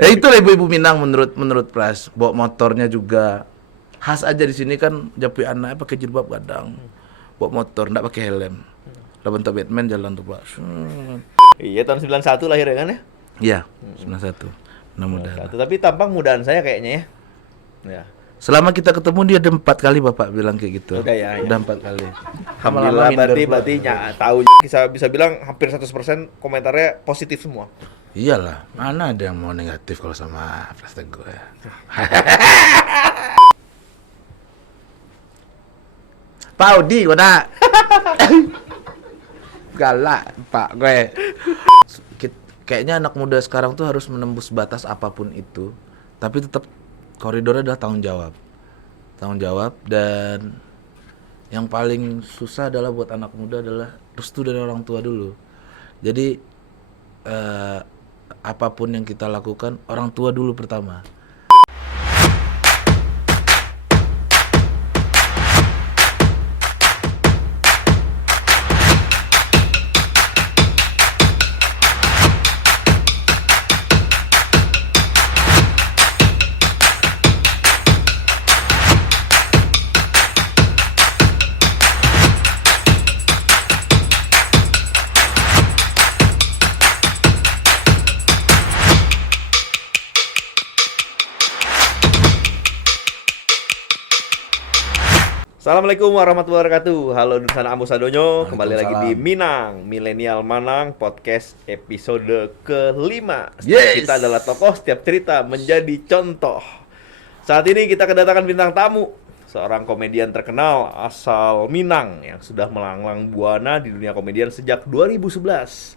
Ya itulah ibu-ibu Minang menurut Pras. Bawa motornya juga khas aja di sini kan Japi anak pakai jilbab kadang. Bawa motor enggak pakai helm. Lah bentuk Batman jalan tuh, Pak. Iya, tahun 91 lahir ya kan ya? Iya, 91. Mudah-mudahan. Tapi tampang mudaan saya kayaknya ya. Ya. Selama kita ketemu dia ada 4 kali Bapak bilang kayak gitu. Udah ya. Udah 4 kali. Alhamdulillah Lama-lama berarti tahu bisa bilang hampir 100% komentarnya positif semua. Iyalah, mana ada yang mau negatif kalau sama Pras Teguh ya. Pak Audi gua nak. Galak Pak gue. Kayaknya anak muda sekarang tuh harus menembus batas apapun itu, tapi tetap koridornya adalah tanggung jawab. Tanggung jawab, dan yang paling susah adalah buat anak muda adalah restu dari orang tua dulu. Jadi apapun yang kita lakukan, orang tua dulu pertama. Assalamualaikum warahmatullahi wabarakatuh. Halo Dusan Ambusadonyo, kembali lagi di Waalaikumsalam. Minang Milenial Manang Podcast episode ke-5. Yes. Kita adalah tokoh, setiap cerita menjadi contoh. Saat ini kita kedatangan bintang tamu, seorang komedian terkenal asal Minang yang sudah melanglang buana di dunia komedian sejak 2011.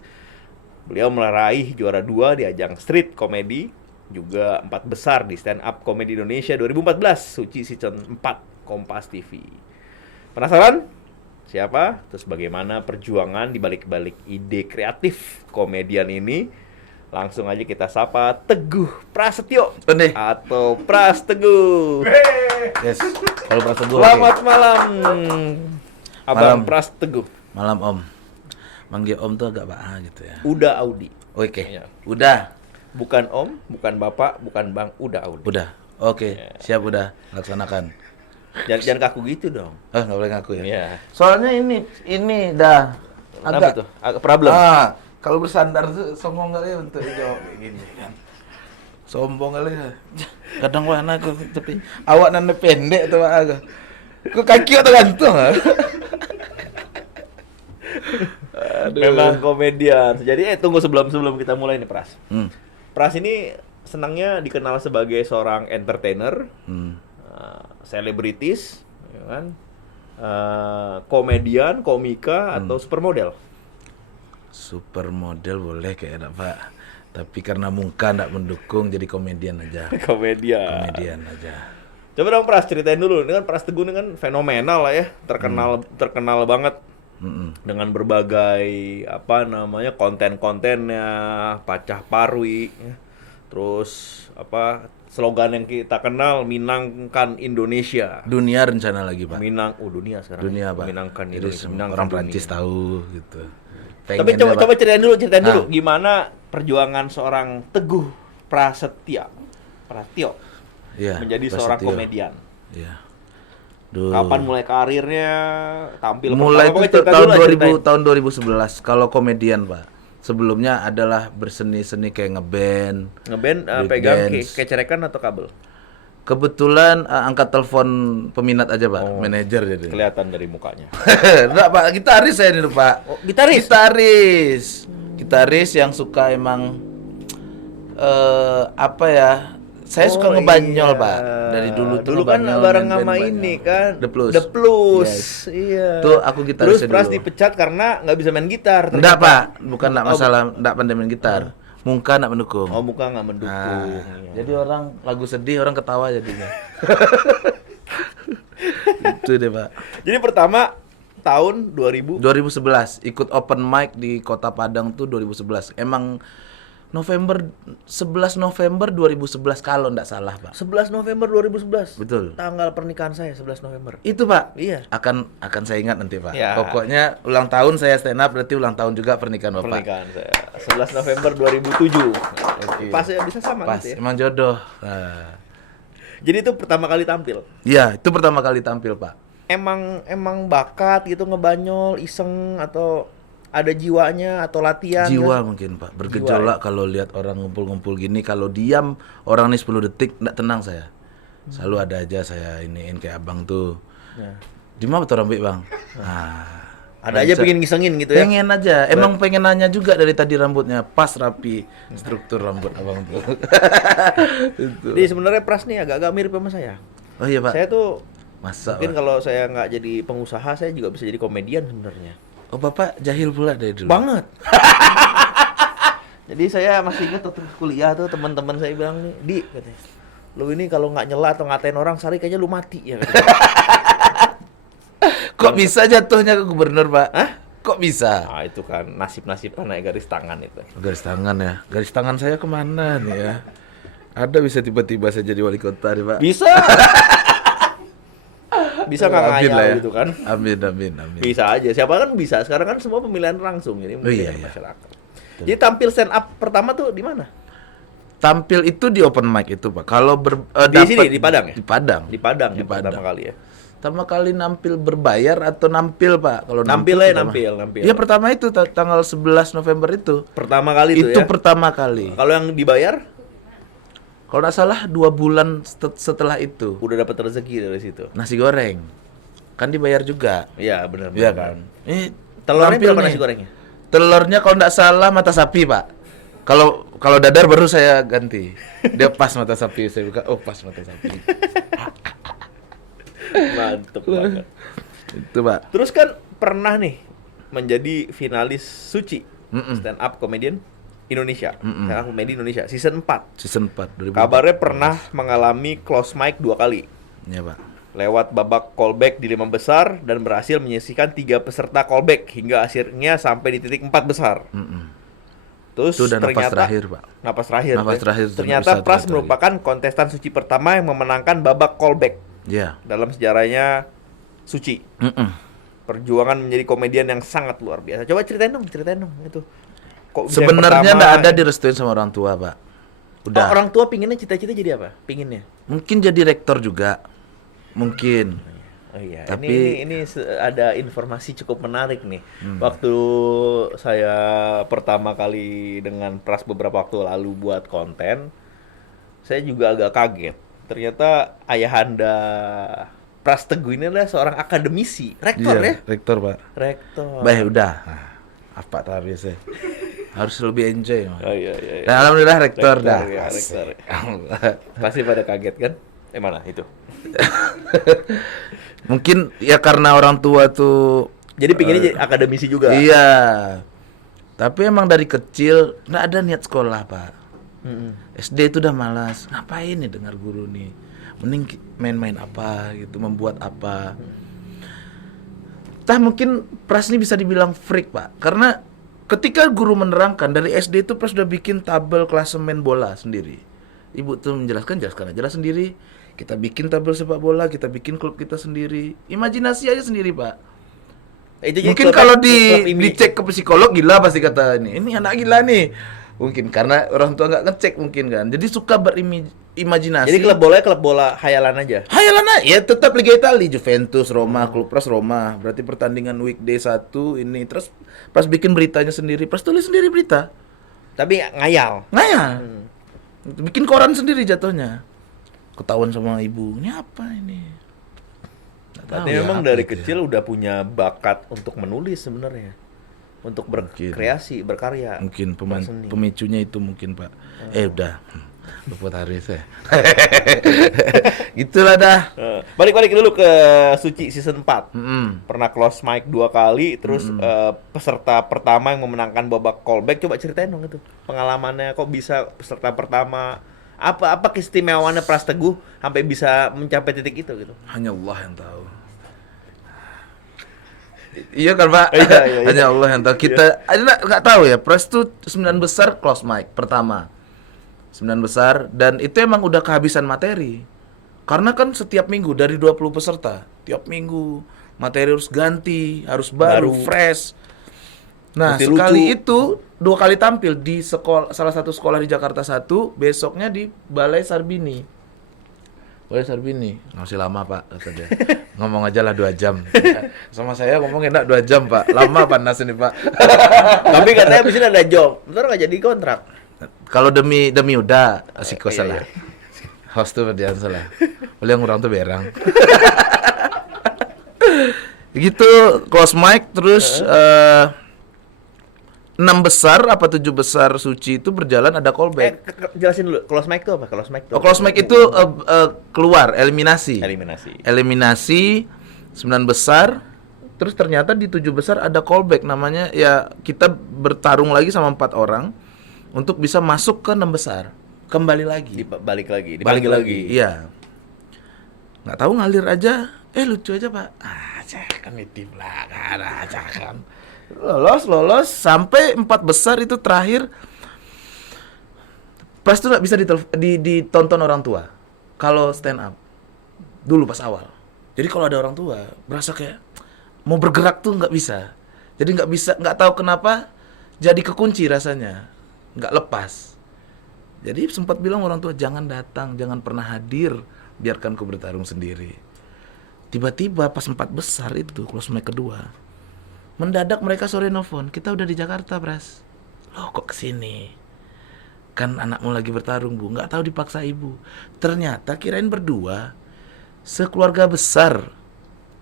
Beliau meraih juara 2 di ajang street comedy, juga 4 besar di stand up comedy Indonesia 2014, Suci Season 4 Kompas TV. Penasaran? Siapa? Terus bagaimana perjuangan di balik-balik ide kreatif komedian ini? Langsung aja kita sapa Teguh Prasetyo Benih. atau Pras Teguh. Yes. Kalau Pras Teguh. Selamat malam, Abang Malam. Pras Teguh. Malam Om. Manggil Om tuh agak baa gitu ya. Uda Audi. Oke. Iya. Udah. Bukan Om, bukan Bapak, bukan Bang, Uda Audi. Udah. Oke. Siap udah. Laksanakan. Jangan kaku gitu dong. Nggak boleh ngaku ya. Iya. Soalnya ini dah Kenapa tuh? Agak problem. Kalau bersandar tuh sombong kali ya untuk jawab kayak gini kan. Sombong kali ya. Kadang warna aku tapi awak nanda pendek tuh Pak. Kok kaki atau gantung ah? Aduh. Memang komedian. Jadi tunggu sebelum kita mulai nih, Pras. Hmm. Pras ini senangnya dikenal sebagai seorang entertainer, selebritis, ya kan? Komedian, komika, atau supermodel. Supermodel boleh kayaknya Pak. Tapi karena muka nggak mendukung jadi komedian aja. Komedian. Komedian aja. Coba dong Pras ceritain dulu. Ini kan Pras Teguh ini kan fenomenal lah ya, terkenal banget. Dengan berbagai konten-kontennya, Pacah Parwi, ya. Terus slogan yang kita kenal, Minangkan Indonesia. Dunia rencana lagi Pak. Dunia sekarang. Dunia Pak. Minangkan Jadi Indonesia. semua Minangkan orang dunia. Prancis tahu gitu. Tapi Pengennya, Pak. coba ceritain dulu gimana perjuangan seorang Teguh Prasetyo Iya, menjadi Prasetyo. seorang komedian. Iya. Duh. Kapan mulai karirnya, tampil Mulai pertama? itu Pokoknya cerita tahun dulu lah, 2000 ceritain. tahun 2011 kalau komedian Pak. Sebelumnya adalah berseni-seni kayak ngeband. Ngeband break pegang dance. kecerekan atau kabel? Kebetulan angkat telepon peminat aja Pak, Oh. manajer jadi. Kelihatan dari mukanya. Enggak Pak, gitaris saya ini Pak. Oh, gitaris? Gitaris yang suka emang saya suka ngebanyol iya. Pak. Dari dulu tuh Dulu kan ngebanyol, bareng main sama band ini banyol. kan. The Plus. Yes. Iya. Tuh aku Terus gitarisnya Pras dulu. dipecat karena nggak bisa main gitar. Enggak ternyata. Pak, bukan enggak masalah enggak pandai main gitar. Muka enggak mendukung. Oh, muka nggak mendukung. Nah, Iya. jadi orang lagu sedih orang ketawa jadinya. Itu deh Pak. Jadi pertama tahun 2000. 2011 ikut open mic di Kota Padang tuh 2011. Emang November 11 November 2011 kalau nggak salah, Pak. 11 November 2011. Betul. Tanggal pernikahan saya 11 November. Itu, Pak. Iya. Akan saya ingat nanti, Pak. Ya. Pokoknya ulang tahun saya stand up berarti ulang tahun juga pernikahan Bapak. Pernikahan saya 11 November 2007. Oke. Pas ya bisa sama Pas, gitu ya. emang jodoh. Nah. Jadi itu pertama kali tampil. Iya, itu pertama kali tampil, Pak. Emang bakat gitu ngebanyol, iseng atau ada jiwanya atau latihan? Jiwa gitu? mungkin, Pak. Bergejolak kalau lihat orang ngumpul-ngumpul gini, kalau diam orang nih 10 detik enggak tenang saya. Selalu ada aja saya iniin kayak abang tuh. Nah, Di mana tuh rambut, Bang? Nah, ada aja pengen ngisengin gitu ya. pengen aja. Emang pengen nanya juga dari tadi rambutnya pas rapi struktur rambut abang tuh. Itu. Jadi sebenarnya Pras nih agak-agak mirip sama saya. Oh iya, Pak. Saya tuh Masa, mungkin Pak? kalau saya nggak jadi pengusaha, saya juga bisa jadi komedian sebenarnya. Oh, Bapak jahil pula dari dulu. Banget. Jadi saya masih ingat waktu kuliah tuh teman-teman saya bilang nih, Di, katanya, lu ini kalau nggak nyela atau ngatain orang, Sari kayaknya lu mati ya. Katanya. Kok bisa jatuhnya ke gubernur, Pak? Hah? Kok bisa? Nah itu kan nasib-nasib naik garis tangan itu. Garis tangan ya. Garis tangan saya kemana nih ya? Ada bisa tiba-tiba saya jadi wali kota nih, Pak. Bisa. Bisa nggak Amin lah ngayal ya. gitu kan? Amin, amin, amin. Bisa aja. Siapa kan bisa. Sekarang kan semua pemilihan langsung jadi Oh, iya, pemilihan iya. masyarakat. Jadi tampil stand up pertama tuh di mana? Tampil itu di open mic itu, Pak. Kalau Di sini, di Padang ya? Di Padang. Di Padang Di ya pertama Padang. kali ya. Pertama kali nampil berbayar atau nampil, Pak? Kalau Nampil aja, pertama. nampil. Iya, pertama itu tanggal 11 November itu. Pertama kali Itu tuh ya. pertama kali. Kalau yang dibayar Kalau nggak salah 2 bulan setelah itu. udah dapat rezeki dari situ. Nasi goreng. Kan dibayar juga. Iya, benar. Iya kan? Ini Telurnya nampil berapa nih. nasi gorengnya? Telurnya kalau nggak salah mata sapi, Pak. Kalau dadar baru saya ganti. Dia pas mata sapi, saya buka. Oh, pas mata sapi. Mantep banget. Itu, Pak. Terus kan pernah nih menjadi finalis Suci Mm-mm. stand up comedian Indonesia. Mm-mm. Stand up comedy Indonesia season 4. Season 4 2000. Kabarnya pernah mengalami close mic 2 kali. Iya, Pak. Lewat babak callback di 5 besar dan berhasil menyisihkan 3 peserta callback hingga akhirnya sampai di titik 4 besar. Mm-mm. Terus Itu udah napas ternyata terakhir, Pak. Napas terakhir. Napas ya. terakhir, Ternyata bisa Pras terakhir. merupakan kontestan Suci pertama yang memenangkan babak callback Iya. dalam sejarahnya Suci. Mm-mm. Perjuangan menjadi komedian yang sangat luar biasa. Coba ceritain dong itu. Kok bisa yang Sebenarnya pertama- nggak ada direstuin sama orang tua, Pak. Udah. Oh, orang tua pinginnya cita-cita jadi apa? Pinginnya. Mungkin jadi rektor juga. Mungkin. Oh iya, Tapi- ini ada informasi cukup menarik nih. Waktu saya pertama kali dengan Pras beberapa waktu lalu buat konten, saya juga agak kaget. Ternyata ayahanda Pras Teguh ini adalah seorang akademisi, rektor ya? Iya, rektor, Pak. Rektor. Baik, udah. Nah, apa tadi saya? Harus lebih enjoy, Mas. Oh iya. Nah, alhamdulillah rektor, Rektor, dah. ya, rektor. Pasti pada kaget kan? Mana itu? Mungkin ya karena orang tua tuh Jadi pinginnya jadi akademisi juga. iya. Tapi emang dari kecil nggak ada niat sekolah, Pak. Mm-mm. SD itu udah malas. Ngapain nih dengar guru nih? Mending main-main apa gitu, membuat apa. Tah mungkin Pras ini bisa dibilang freak, Pak. Karena ketika guru menerangkan dari SD itu Pras udah bikin tabel klasemen bola sendiri. Ibu tuh jelaskan aja sendiri. Kita bikin tabel sepak bola, kita bikin klub kita sendiri. Imajinasi aja sendiri, Pak. Itu jadi Mungkin klub- kalau klub ini. dicek ke psikolog gila pasti kata ini anak gila nih. Mungkin karena orang tua nggak ngecek mungkin kan. Jadi suka berimajinasi. Jadi klub bola hayalan aja. Hayalan aja, ya tetap Liga Italia, Juventus, Roma, klub Pras Roma. Berarti pertandingan weekday 1 ini. Terus Pras bikin beritanya sendiri, Pras tulis sendiri berita. Tapi ngayal. Ngayal. Bikin koran sendiri jatuhnya. Ketahuan sama ibu, ini apa ini? Nggak tahu Berarti ya memang apa dari itu ya. kecil udah punya bakat untuk menulis sebenarnya. Untuk berkreasi, berkarya. Mungkin berseni. pemicunya itu mungkin, Pak. Udah. Luput Haris ya. Gitulah dah. Balik dulu ke Suci season 4. Mm-mm. Pernah close mic 2 kali, terus peserta pertama yang memenangkan babak callback. Coba ceritain dong itu pengalamannya, kok bisa peserta pertama, apa keistimewaannya Pras Teguh sampai bisa mencapai titik itu gitu. Hanya Allah yang tahu. Iya kan Pak? Iya, iya. Hanya Allah yang tahu. Kita nggak tahu ya. Press tuh 9 besar close mic pertama. 9 besar dan itu emang udah kehabisan materi. Karena kan setiap minggu dari 20 peserta, tiap minggu materi harus ganti, harus baru. Fresh. Nah, Mesti sekali lucu. itu 2 kali tampil di sekolah, salah satu sekolah di Jakarta 1, besoknya di Balai Sarbini. Balai Sarbini, masih lama Pak, kata dia. Ngomong aja lah 2 jam. Sama saya ngomong enak 2 jam Pak, lama panas ini Pak. Tapi katanya abis ini ada job. Bentar nggak jadi kontrak. Kalau demi udah, asiko Iya, salah. iya. Host tuh berdian salah. Boleh yang orang tuh berang. Gitu, close mic terus 6 besar apa 7 besar suci itu berjalan ada callback. Jelasin dulu, close mic itu apa? Close mic itu Oh, close mic itu keluar, eliminasi. Eliminasi 9 besar, terus ternyata di 7 besar ada callback, namanya ya kita bertarung lagi sama 4 orang untuk bisa masuk ke 6 besar. Kembali lagi. Balik lagi, Balik dipanggil lagi. Iya. Nggak tahu ngalir aja, lucu aja Pak. Kan nitip lah, kan aja kan. Lolos sampai 4 besar itu terakhir. Pas itu nggak bisa ditonton orang tua kalau stand up dulu pas awal. Jadi kalau ada orang tua berasa kayak mau bergerak tuh nggak bisa. Jadi nggak bisa, nggak tahu kenapa jadi kekunci rasanya, nggak lepas. Jadi sempat bilang orang tua, jangan datang, jangan pernah hadir, biarkan ku bertarung sendiri. Tiba-tiba pas 4 besar itu close mic kedua, mendadak mereka sore nelfon, kita udah di Jakarta Bras. Loh kok kesini? Kan anakmu lagi bertarung Bu, nggak tahu dipaksa ibu. Ternyata kirain berdua, sekeluarga besar,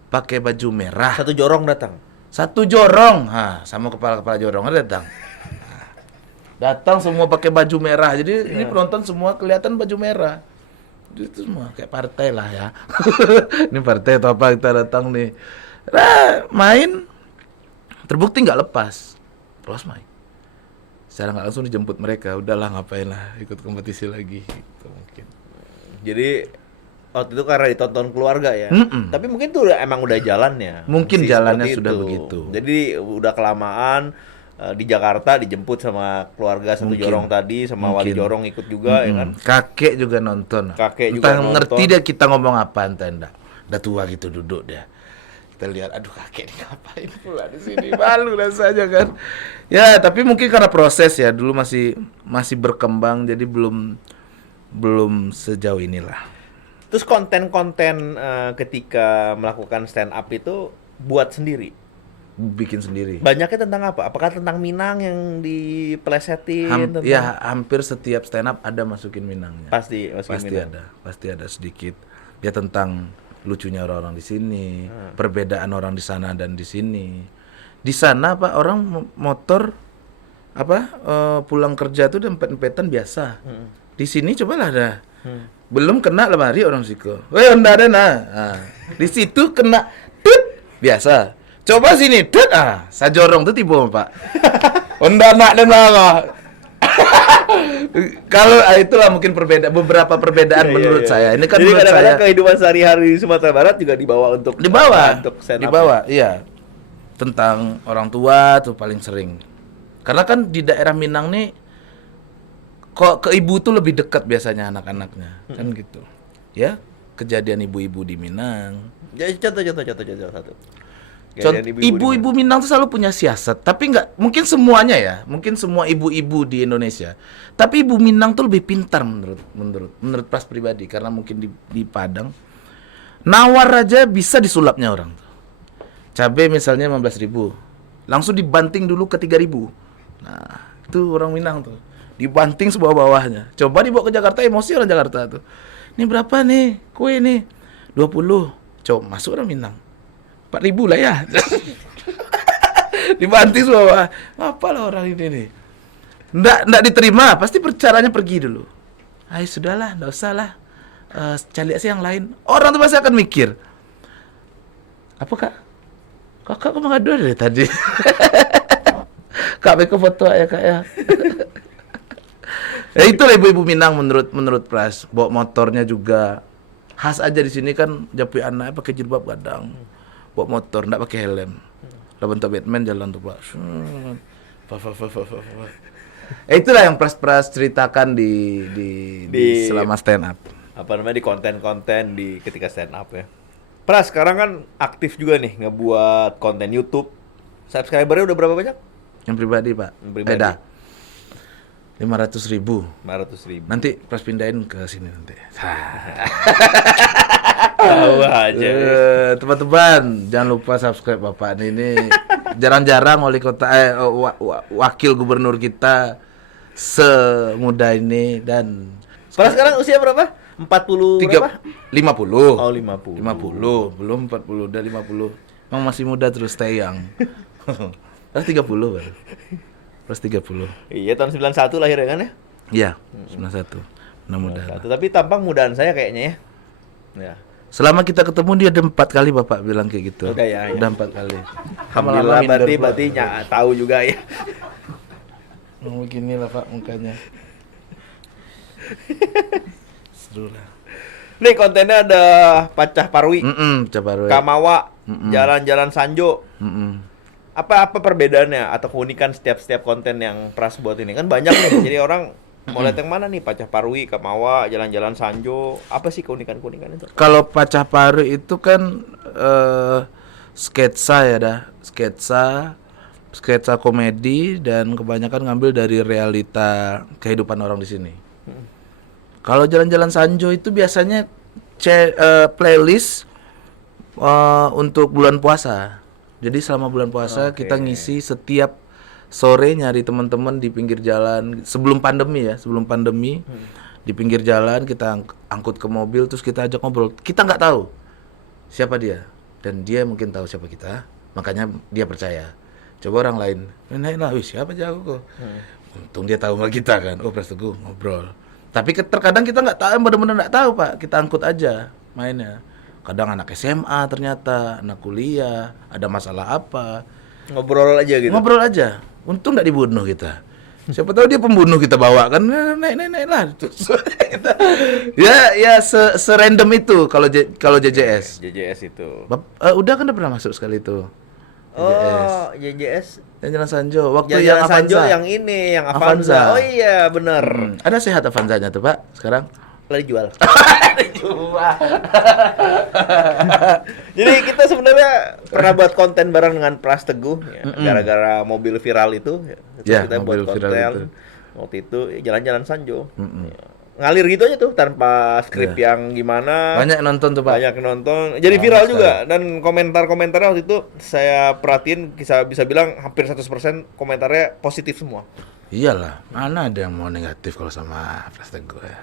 pakai baju merah. Satu jorong datang. Satu jorong, sama kepala-kepala jorongnya datang. Datang semua pakai baju merah, jadi ini penonton semua kelihatan baju merah. Itu semua kayak partai lah ya. Ini partai atau apa kita datang nih. Nah, main terbukti nggak lepas, close mic. Secara nggak langsung dijemput mereka, udahlah ngapain lah, ikut kompetisi lagi. Gitu, mungkin. Jadi waktu itu karena ditonton keluarga ya. Tapi mungkin tuh emang udah jalannya. Mungkin Masih jalannya seperti sudah itu. begitu. Jadi udah kelamaan di Jakarta dijemput sama keluarga satu Mungkin. jorong tadi, sama wali Mungkin. jorong ikut juga ya kan. Kakek juga nonton. Kakek juga Entah nonton. ngerti dia kita ngomong apa, entah. Udah tua gitu duduk dia. Kita lihat, aduh kakek ini ngapain pula di sini, malu rasanya kan. Ya tapi mungkin karena proses ya, dulu masih berkembang, jadi belum sejauh inilah. Terus konten-konten ketika melakukan stand up itu buat sendiri. Bikin sendiri. Banyaknya tentang apa? Apakah tentang Minang yang dipelesetin? Ya hampir setiap stand up ada masukin Minangnya. Pasti Minang. Pasti ada sedikit. Ya tentang lucunya orang-orang di sini, perbedaan orang di sana dan di sini. Di sana Pak orang motor pulang kerja tuh empet-empetan biasa. Di sini cobalah ada. Belum kena lemari orang siko. Weh, enggak ada nah. Di situ kena biasa. Coba sini, sajorong tuh tiba Pak. Onda nak dan apa? Kalau itulah mungkin beberapa perbedaan menurut saya. Ini kan jadi menurut kadang-kadang saya kehidupan sehari-hari di Sumatera Barat juga dibawa untuk stand up. Iya. Tentang orang tua tuh paling sering. Karena kan di daerah Minang nih kok ke ibu tuh lebih dekat biasanya anak-anaknya. Kan gitu. Ya, kejadian ibu-ibu di Minang. Jadi contoh satu. Ibu-ibu Minang tuh selalu punya siasat, tapi nggak mungkin semuanya ya, mungkin semua ibu-ibu di Indonesia. Tapi ibu Minang tuh lebih pintar menurut Pras pribadi, karena mungkin di Padang nawar aja bisa disulapnya orang tuh. Cabai misalnya 15.000, langsung dibanting dulu ke 3.000. Nah itu orang Minang tuh, dibanting sebuah bawahnya. Coba dibawa ke Jakarta, emosi orang Jakarta tuh. Ini berapa nih kue nih? 20. Coba masuk orang Minang. 4.000 lah ya. Dibanting semua. Apalah orang ini nih. Nggak diterima, pasti caranya pergi dulu. Ayo sudahlah, nggak usah lah. Cari aja yang lain. Orang tuh pasti akan mikir. Apa kak? Kakak kok mengadu dari tadi? Kak beko foto ya kak ya. Ya itulah ibu-ibu Minang menurut Pras. Bawa motornya juga khas aja di sini kan, Japi anak pakai jilbab kadang. Bawa motor, nggak pakai helm. Udah bentuk Batman jalan tuh Pak. Itulah yang Pras ceritakan di selama stand up. Apa namanya, di konten-konten di ketika stand up ya. Pras sekarang kan aktif juga nih ngebuat konten YouTube. Subscribernya udah berapa banyak? Yang pribadi Pak. Yang pribadi. Beda. 500.000. 500.000. Nanti Pras pindahin ke sini nanti. Tahu aja. Teman-teman, jangan lupa subscribe Bapak ini. Jarang-jarang wali kota wakil gubernur kita semuda ini. Dan Pras sekarang usia berapa? 40 berapa? 50. Oh, 50. 50, belum 40, udah 50. Emang masih muda terus stay young. Pras 30 baru. Pras 30. Iya, tahun 91 lahir ya kan ya? Iya, 91. Mudah-mudahan. Tapi tampang mudaan saya kayaknya ya. Ya. Selama kita ketemu dia ada 4 kali Bapak bilang kayak gitu. Udah ya. Udah 4 kali. Alhamdulillah, berarti tahu juga ya. Oh, beginilah Pak mukanya. Seru lah. Nih kontennya ada Pacah Parwi, Cabarwe. Kamawa, Jalan-Jalan Sanjo. Apa perbedaannya atau keunikan setiap konten yang Pras buat ini? Kan banyak nih. Jadi orang mau lihat yang mana nih? Pacah Parwi, Kamawa, Jalan-Jalan Sanjo. Apa sih keunikan itu? Kalau Pacah Parwi itu kan sketsa ya dah. Sketsa komedi dan kebanyakan ngambil dari realita kehidupan orang di sini. Kalau Jalan-Jalan Sanjo itu biasanya playlist untuk bulan puasa. Jadi selama bulan puasa kita ngisi setiap sore nyari teman-teman di pinggir jalan sebelum pandemi di pinggir jalan kita angkut ke mobil terus kita ajak ngobrol. Kita nggak tahu siapa dia dan dia mungkin tahu siapa kita, makanya dia percaya. Coba orang lain, nah, siapa jago kok? Untung dia tahu nggak kita kan? Oh Pras Teguh ngobrol. Tapi terkadang kita nggak tahu, benar-benar nggak tahu Pak. Kita angkut aja mainnya. Kadang anak SMA ternyata, anak kuliah, ada masalah apa. Ngobrol aja gitu. Ngobrol aja. Untung nggak dibunuh kita. Siapa tahu dia pembunuh kita bawa kan, naik lah. ya serandom itu kalau JJS. JJS itu. Udah kan udah pernah masuk sekali itu. Oh, JJS. Yang Jalan Sanjo. Waktu Jalan yang Sanjo Avanza. yang ini, yang Avanza. Oh iya, benar. Ada sehat Avanzanya tuh Pak sekarang? Lagi jual. Jadi kita sebenarnya pernah buat konten bareng dengan Pras Teguh ya, gara-gara mobil viral itu. Ya, kita buat mobil viral konten waktu itu Jalan-Jalan Sanjo. Ya. Ngalir gitu aja tuh tanpa skrip yang gimana. Banyak nonton tuh Pak. Banyak nonton. Jadi viral juga dan komentar-komentarnya waktu itu saya perhatiin bisa bilang hampir 100% komentarnya positif semua. Iyalah, mana ada yang mau negatif kalau sama Pras Teguh ya.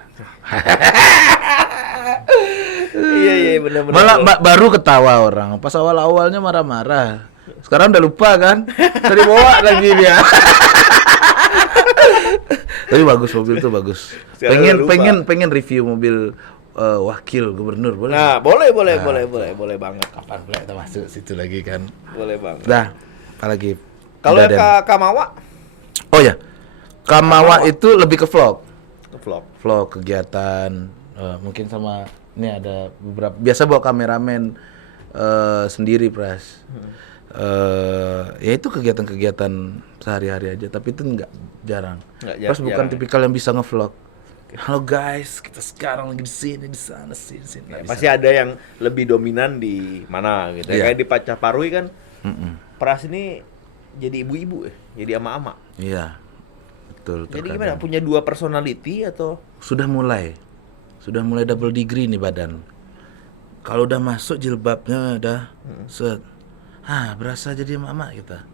Iya benar-benar. Malah baru ketawa orang. Pas awal-awalnya marah-marah. Sekarang udah lupa kan? Tadi bawa lagi dia. Tapi bagus mobil tuh bagus. Pengen review mobil wakil gubernur boleh? Nah, boleh banget. Kapan pula kita masuk situ lagi kan? Boleh banget. Dah, apalagi kalau Kamawa? Oh ya. Kamawa itu lebih ke vlog. Vlog kegiatan mungkin sama ini ada beberapa biasa bawa kameramen sendiri Pras. Ya itu kegiatan sehari-hari aja tapi itu jarang. Pras bukan tipikal yang bisa ngevlog. Halo guys, kita sekarang lagi di sini, di sana, sini. Ya, pasti ada yang lebih dominan di mana gitu. Kayak di Pacah Parwi kan. Pras ini jadi ibu-ibu jadi ama-ama. Iya. Betul. Jadi gimana? Punya 2 personality atau? Sudah mulai double degree nih badan. Kalau udah masuk jilbabnya udah berasa jadi mama kita.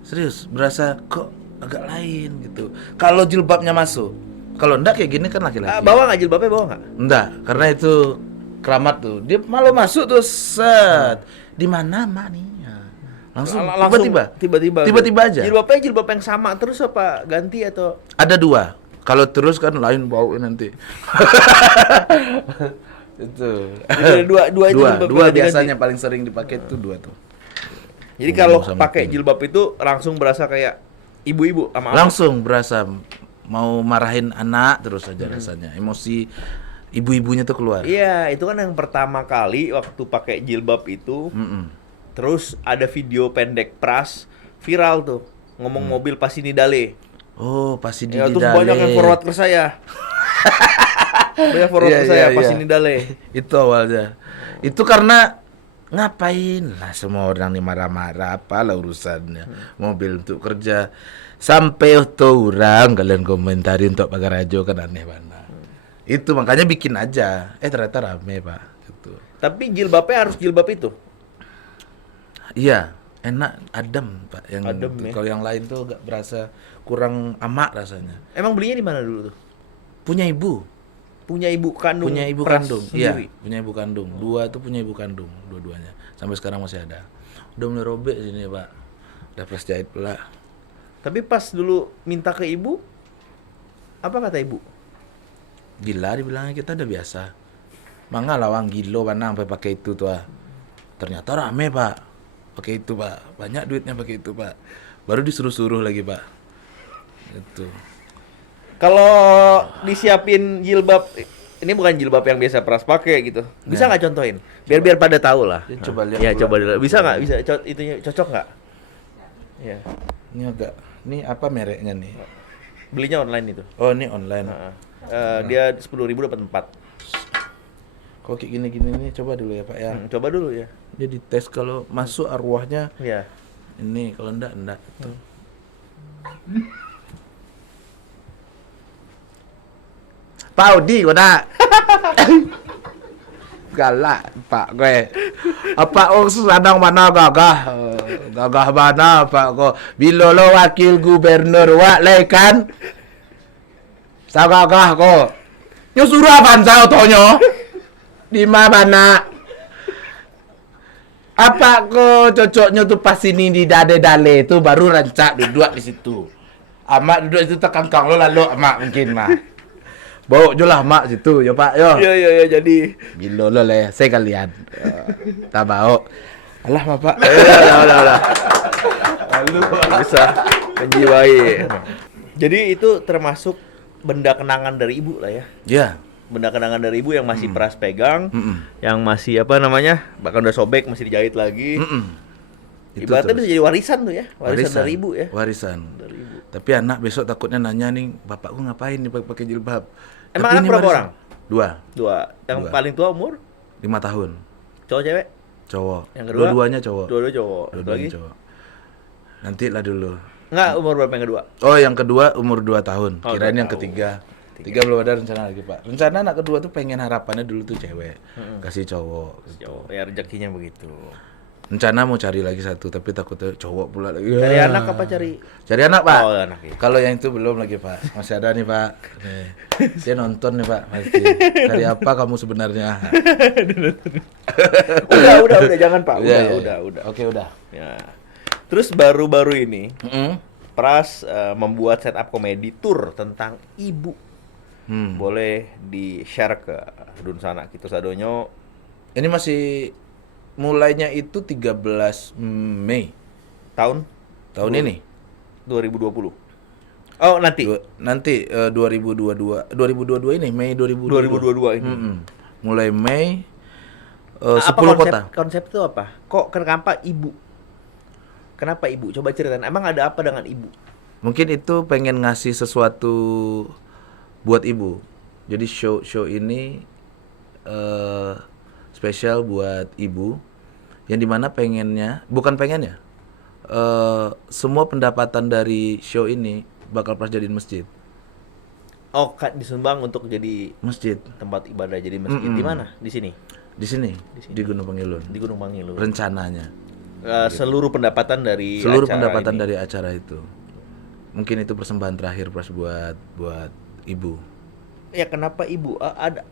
Serius, berasa kok agak lain gitu. Kalau jilbabnya masuk. Kalau enggak kayak gini kan laki-laki. Bawa nggak jilbabnya nggak? Enggak, karena itu keramat tuh. Dia malu masuk tuh set. Di mana mak nih? Langsung tiba-tiba aja. Jilbabnya jilbab yang sama terus apa ganti atau? Ada 2. Kalau terus kan lain bau nanti. Itu. Dua biasanya paling sering dipakai itu 2 tuh. Jadi kalau pakai jilbab itu langsung berasa kayak ibu-ibu sama langsung berasa mau marahin anak terus aja rasanya. Emosi ibu-ibunya tuh keluar. Iya, itu kan yang pertama kali waktu pakai jilbab itu. Terus ada video pendek Pras viral tuh, ngomong mobil Pasinidale. Oh, pasti di Ya, terus Dale. banyak yang forward ke saya. Banyak forward ke saya Pasinidale. Itu awalnya. Itu karena ngapain lah semua orang nih marah-marah, apalah urusannya. Mobil untuk kerja. Sampai tuh orang kalian komentari untuk pakai radio kan aneh banget. Itu makanya bikin aja. Ternyata rame, Pak. Gitu. Tapi jilbabnya harus jilbab itu. Iya, enak, adem, Pak. Yang Adem, itu. ya. Kalau yang lain tuh agak berasa kurang amak rasanya. Emang belinya di mana dulu tuh? Punya ibu. Punya ibu kandung. Punya ibu Pras kandung. Iya, sendiri. punya ibu kandung. Dua tuh punya ibu kandung, dua-duanya. Sampai sekarang masih ada. Udah mulai robek sini, Pak. Udah plas jahit pula. Tapi pas dulu minta ke ibu, apa kata ibu? Gila dibilangnya, kita udah biasa. Mangga lawang gilo mana sampai pakai itu tuh. Ternyata rame, Pak. Pakai itu, Pak. Banyak duitnya pakai itu, Pak. Baru disuruh-suruh lagi, Pak. Itu. Kalau disiapin jilbab, ini bukan jilbab yang biasa Pras pakai gitu. Bisa nggak contohin? Biar pada tahu lah. Ya, coba lihat Ya dulu. coba dulu. Bisa nggak? Bisa itunya cocok nggak? Ya. Ini agak, ini apa mereknya nih? Belinya online itu. Oh, ini online. Dia 10.000 dapat 4. Kok kayak gini-gini nih, coba dulu ya, Pak ya. Coba dulu ya. Dia dites kalau masuk arwahnya Ya. ini, kalau enggak itu. Pak Audi kau nak. Galak Pak gue. Apa sedang mana gagah? Gagah mana Pak kau? Bila lo wakil gubernur wak le kan? Sa gagah kau. Nyo suruh apaan saya tonyo? Di mana? Apa kok cocoknya tuh pas ini di dale-dale itu baru rancak duduk di situ. Amak duduk itu tekan kang lo lalu amak mungkin mah. Bawa je lah mak situ, yo Pak, yo. Ya jadi. Gila lo lah, saya kalian. Tak bawa. Alah mah Pak. Udah. Lalu bisa menjiwai. Jadi itu termasuk benda kenangan dari ibu lah ya. Ya. Benda kenangan dari ibu yang masih Pras pegang, Mm-mm. yang masih apa namanya, bahkan udah sobek masih dijahit lagi. Itu Ibaratnya terus. bisa jadi warisan tuh ya, warisan dari ibu ya. Warisan. Dari ibu. Tapi anak besok takutnya nanya nih, bapakku ngapain nih pakai jilbab? Emang Tapi anak ini berapa warisan. orang? 2, Dua. Yang Dua. paling tua umur 5 tahun. cowok cewek? Cowok. Yang kedua? Dua-duanya cowok. Dua-dua cowok. Satu Dua-duanya lagi? cowok. Nanti lah dulu. Enggak, umur berapa yang kedua? Oh, yang kedua umur 2 tahun. Oh, Kirain 2 yang tahun. ketiga. Tiga belum ada rencana lagi, Pak. Rencana anak kedua tuh pengen harapannya dulu tuh cewek. Kasih cowok. Gitu. Cowok. Ya rezekinya begitu. Rencana mau cari lagi satu, tapi takutnya cowok pula lagi. Cari anak apa cari? Cari anak, Pak. Oh, anak ya. Kalau yang itu belum lagi, Pak. Masih ada nih, Pak. Nih. Dia nonton nih, Pak. Pasti. Cari apa kamu sebenarnya? Udah, jangan Pak. Iya, Udah. Oke, udah. Ya. Terus baru-baru ini Mm-mm. Pras membuat setup komedi tour tentang ibu. Hmm. Boleh di-share ke Dun Sana Kito Sadonyo. Ini masih mulainya itu 13 Mei Tahun tahun ini. 2020. Oh, nanti. Nanti 2022 ini Mei 2022 ini. Mulai Mei Apa 10 kota. Konsep itu apa? Kenapa ibu? Kenapa ibu? Coba ceritain. Emang ada apa dengan ibu? Mungkin itu pengen ngasih sesuatu buat ibu. Jadi show ini spesial buat ibu, yang dimana bukan pengennya, semua pendapatan dari show ini bakal Pras jadiin masjid. Oh, disumbang untuk jadi Masjid tempat ibadah, jadi masjid. Di mana? Di sini. di sini, di Gunung Pangilun. Di Gunung Mangilun. Rencananya Seluruh pendapatan dari seluruh acara pendapatan ini. dari acara itu. Mungkin itu persembahan terakhir Pras buat ibu. Ya kenapa ibu?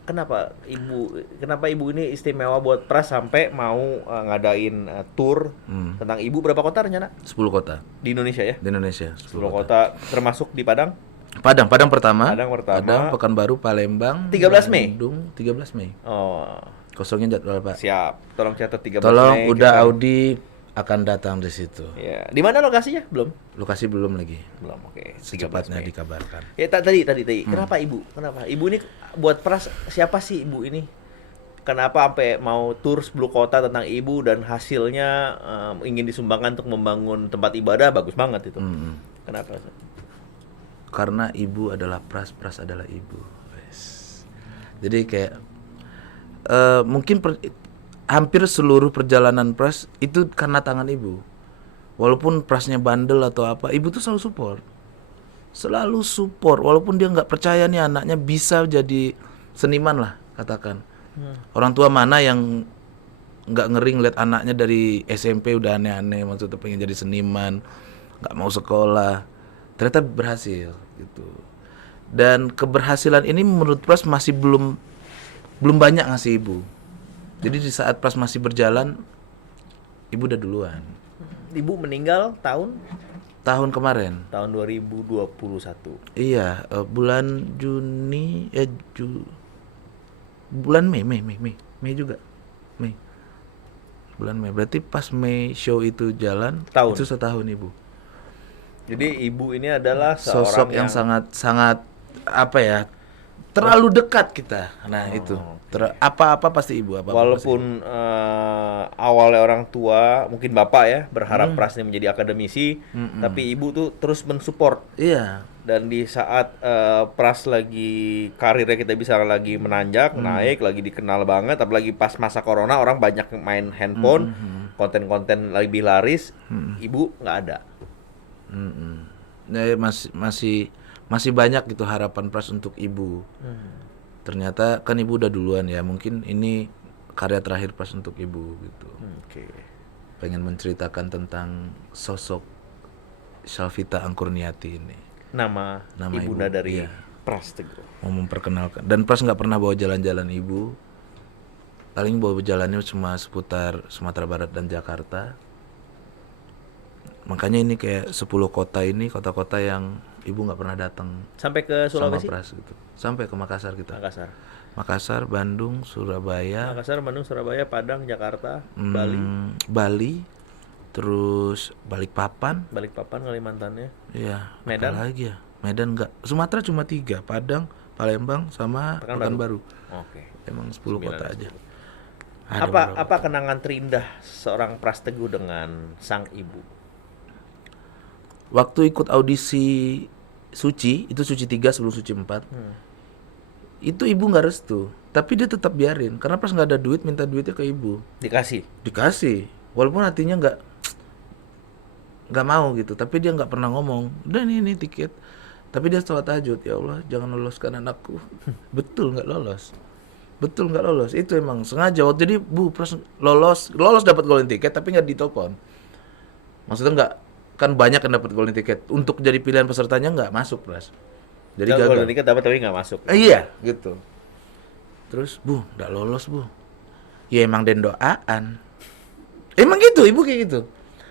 Kenapa ibu ini istimewa buat Pras sampai mau ngadain tour tentang ibu? Berapa kota rencana 10 kota di Indonesia ya? di Indonesia. 10 kota termasuk di Padang. Padang pertama. Padang pertama. Padang, Pekanbaru, Palembang. 13 Mei? Bandung, 13 Mei. Oh, Kosongin jadwal, Pak. siap. Tolong catat 13 Tolong Mei. udah kita- Audi akan datang di situ. Ya. Di mana lokasinya? Belum. Lokasi belum lagi. Belum. Oke. 13 Secepatnya Mei. dikabarkan. Ya tadi. Kenapa ibu? Kenapa? Ibu ini buat Pras siapa sih ibu ini? kenapa sampai mau tur 10 kota tentang ibu dan hasilnya ingin disumbangkan untuk membangun tempat ibadah, bagus banget itu. Kenapa? Karena ibu adalah pras, pras adalah ibu. Wes. Jadi kayak mungkin hampir seluruh perjalanan pras itu karena tangan ibu. Walaupun prasnya bandel atau apa, ibu tuh selalu support. Selalu support, walaupun dia nggak percaya nih anaknya bisa jadi seniman lah, katakan. Orang tua mana yang nggak ngeri ngeliat anaknya dari SMP udah aneh-aneh, maksudnya pengen jadi seniman, nggak mau sekolah, ternyata berhasil gitu. Dan keberhasilan ini menurut Pras masih belum banyak ngasih ibu. Jadi di saat Pras masih berjalan, ibu udah duluan. Ibu meninggal tahun Kemarin. tahun 2021. Iya, bulan Juni, bulan Mei juga. Mei. Bulan Mei. Berarti pas Mei show itu jalan, Tahun. itu setahun ibu. Jadi ibu ini adalah Sosok seorang yang sangat apa ya? Terlalu dekat kita. Nah, itu. Apa-apa pasti ibu, apa-apa walaupun awalnya orang tua, mungkin bapak ya, berharap Pras ini menjadi akademisi, tapi ibu tuh terus mensupport. Iya. Dan di saat Pras lagi karirnya kita bisa lagi menanjak, naik, lagi dikenal banget, apalagi pas masa corona orang banyak main handphone, konten-konten lebih laris, ibu nggak ada. Nah, masih banyak gitu harapan Pras untuk ibu. Ternyata kan ibu udah duluan ya, mungkin ini karya terakhir Pras untuk ibu gitu. Oke. Pengen menceritakan tentang sosok Shalvita Angkurniati ini. Nama ibunda ibu, dari iya. Pras Teguh. Mau memperkenalkan. Dan Pras nggak pernah bawa jalan-jalan ibu. Paling bawa jalannya cuma seputar Sumatera Barat dan Jakarta. Makanya ini kayak 10 kota ini, kota-kota yang ibu nggak pernah datang Sampai ke sama Sulawesi? Pras gitu. Sampai ke Makassar kita. Makassar, Bandung, Surabaya, Bandung, Surabaya, Padang, Jakarta, Bali, terus Balikpapan, Kalimantannya. iya. Medan? Apa lagi ya? Medan enggak. Sumatera cuma 3, Padang, Palembang, sama Pekanbaru. Oke. Emang 10 kota aja. Apa kenangan terindah seorang Pras Teguh dengan sang ibu? Waktu ikut audisi Suci, itu Suci 3 sebelum Suci 4. Itu ibu nggak restu, tapi dia tetap biarin karena pas nggak ada duit minta duitnya ke ibu. Dikasih, walaupun hatinya nggak mau gitu, tapi dia nggak pernah ngomong, udah ini tiket. Tapi dia sholat tahajud, ya Allah jangan loloskan anakku. Betul nggak lolos, itu emang sengaja. Waktu jadi bu Pras lolos dapat golden ticket tapi nggak ditelepon. Maksudnya nggak, kan banyak yang dapat golden ticket, untuk jadi pilihan pesertanya nggak masuk Pras. Jadi gagal. Golden ticket dapat tapi nggak masuk. Iya, gitu. Terus, bu, nggak lolos bu. Ya emang den doaan. Emang gitu, ibu kayak gitu.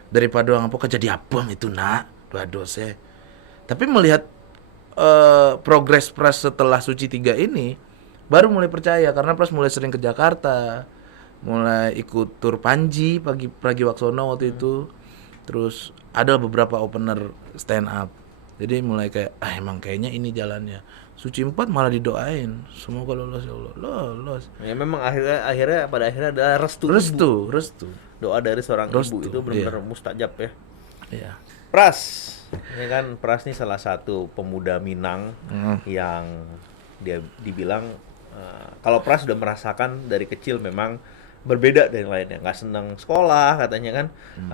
Daripada orang apa jadi abang itu nak, dua dosa. Tapi melihat progres Pras setelah Suci 3 ini, baru mulai percaya karena Pras mulai sering ke Jakarta, mulai ikut tur Panji pagi Pragiwaksono waktu itu. Terus ada beberapa opener stand up. Jadi mulai kayak emang kayaknya ini jalannya. Suci 4 malah didoain, semoga lolos ya Allah. Lolos. Ya memang akhirnya pada akhirnya adalah restu. Doa dari seorang ibu itu benar-benar iya. mustajab ya. Iya. Pras, ini kan Pras nih salah satu pemuda Minang yang dia dibilang kalau Pras sudah merasakan dari kecil memang berbeda dari yang lainnya, nggak senang sekolah katanya kan,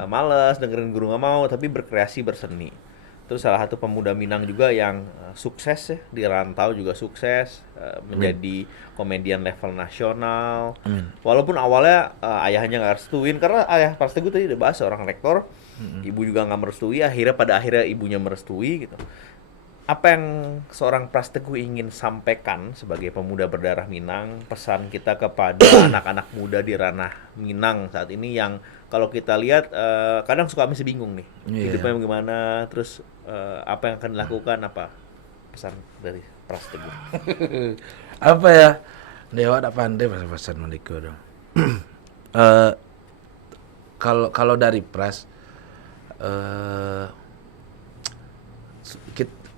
malas dengerin guru nggak mau, tapi berkreasi berseni. Terus salah satu pemuda Minang juga yang sukses ya, di rantau juga sukses, menjadi komedian level nasional. Walaupun awalnya ayahnya nggak restuin, karena ayah Pras Teguh tadi udah bahas seorang rektor, ibu juga nggak merestui, pada akhirnya ibunya merestui gitu. Apa yang seorang Pras Teguh ingin sampaikan sebagai pemuda berdarah Minang, pesan kita kepada anak-anak muda di ranah Minang saat ini yang kalau kita lihat kadang suka masih bingung nih, hidupnya bagaimana, terus apa yang akan dilakukan, apa pesan dari Pras Teguh? Apa ya? Dewa tak pandai pesan Maliko dong. Kalau dari Pras,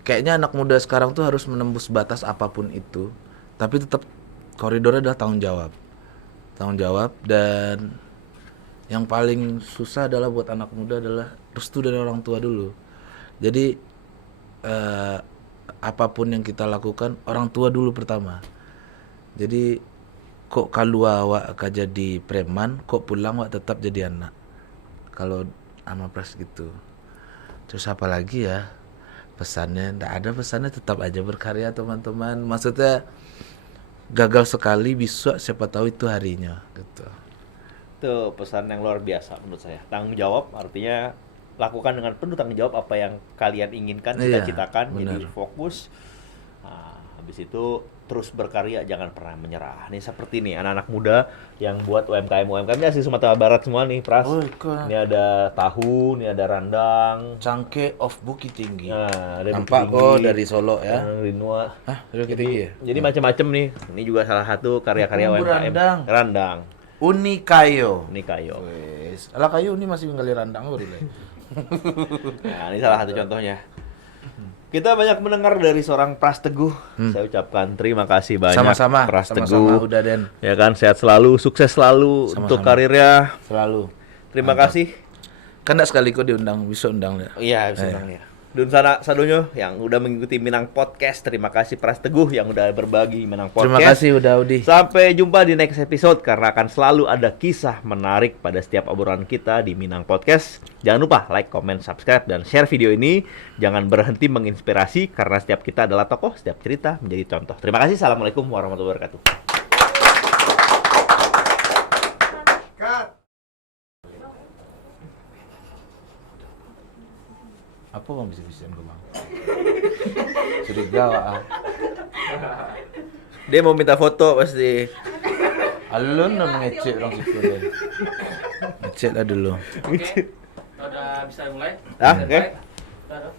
kayaknya anak muda sekarang tuh harus menembus batas apapun itu, tapi tetap koridornya adalah tanggung jawab. tanggung jawab, dan yang paling susah adalah buat anak muda adalah restu dari orang tua dulu. Jadi apapun yang kita lakukan orang tua dulu pertama. Jadi kok kalau awak jadi preman, kok pulang awak tetap jadi anak. Kalau sama pres gitu. Terus apa lagi ya pesannya? Nggak ada pesannya, tetap aja berkarya teman-teman. Maksudnya gagal sekali, bisa siapa tahu itu harinya gitu. Itu pesan yang luar biasa menurut saya. Tanggung jawab artinya lakukan dengan penuh tanggung jawab apa yang kalian inginkan, Iya, cita-citakan, benar. jadi fokus. Nah, habis itu terus berkarya, jangan pernah menyerah. Ini seperti nih anak-anak muda yang buat UMKM-nya asli Sumatera Barat semua nih, Pras. Oh, keren. Ini ada tahu, ini ada randang. Cangke of Bukit Tinggi. Nah, ada Nampak Bukit kok Tinggi, dari Solo ya. Rinua. Hah, dari Bukit Tinggi ya? Jadi macam-macam nih. Ini juga salah satu karya-karya Oh, UMKM. randang. Randang. Uni Kayo. Ini kayo. Wes, alah kayu ini masih menggali randang baru deh. Nah, ini salah satu contohnya. Kita banyak mendengar dari seorang Pras Teguh. Saya ucapkan terima kasih banyak Sama-sama, Pras sama-sama Teguh. udah Den. Ya kan, sehat selalu, sukses selalu Sama-sama. untuk karirnya. Selalu. Terima kasih. Kan enggak sekali kok diundang, bisa undang ya. Iya, bisa dong ya. Dun sana sadonyo yang udah mengikuti Minang Podcast. Terima kasih Pras Teguh yang udah berbagi Minang Podcast. Terima kasih udah Udi. Sampai jumpa di next episode karena akan selalu ada kisah menarik pada setiap obrolan kita di Minang Podcast. Jangan lupa like, comment, subscribe, dan share video ini. Jangan berhenti menginspirasi karena setiap kita adalah tokoh, setiap cerita menjadi contoh. Terima kasih. Assalamualaikum warahmatullahi wabarakatuh. Apa bang bisa-bisaan gue bang? Curiga ah. Dia mau minta foto pasti. Alun udah mengecek orang situ deh. Ngecek lah dulu. Oke, udah bisa mulai? Ah, oke. Udah,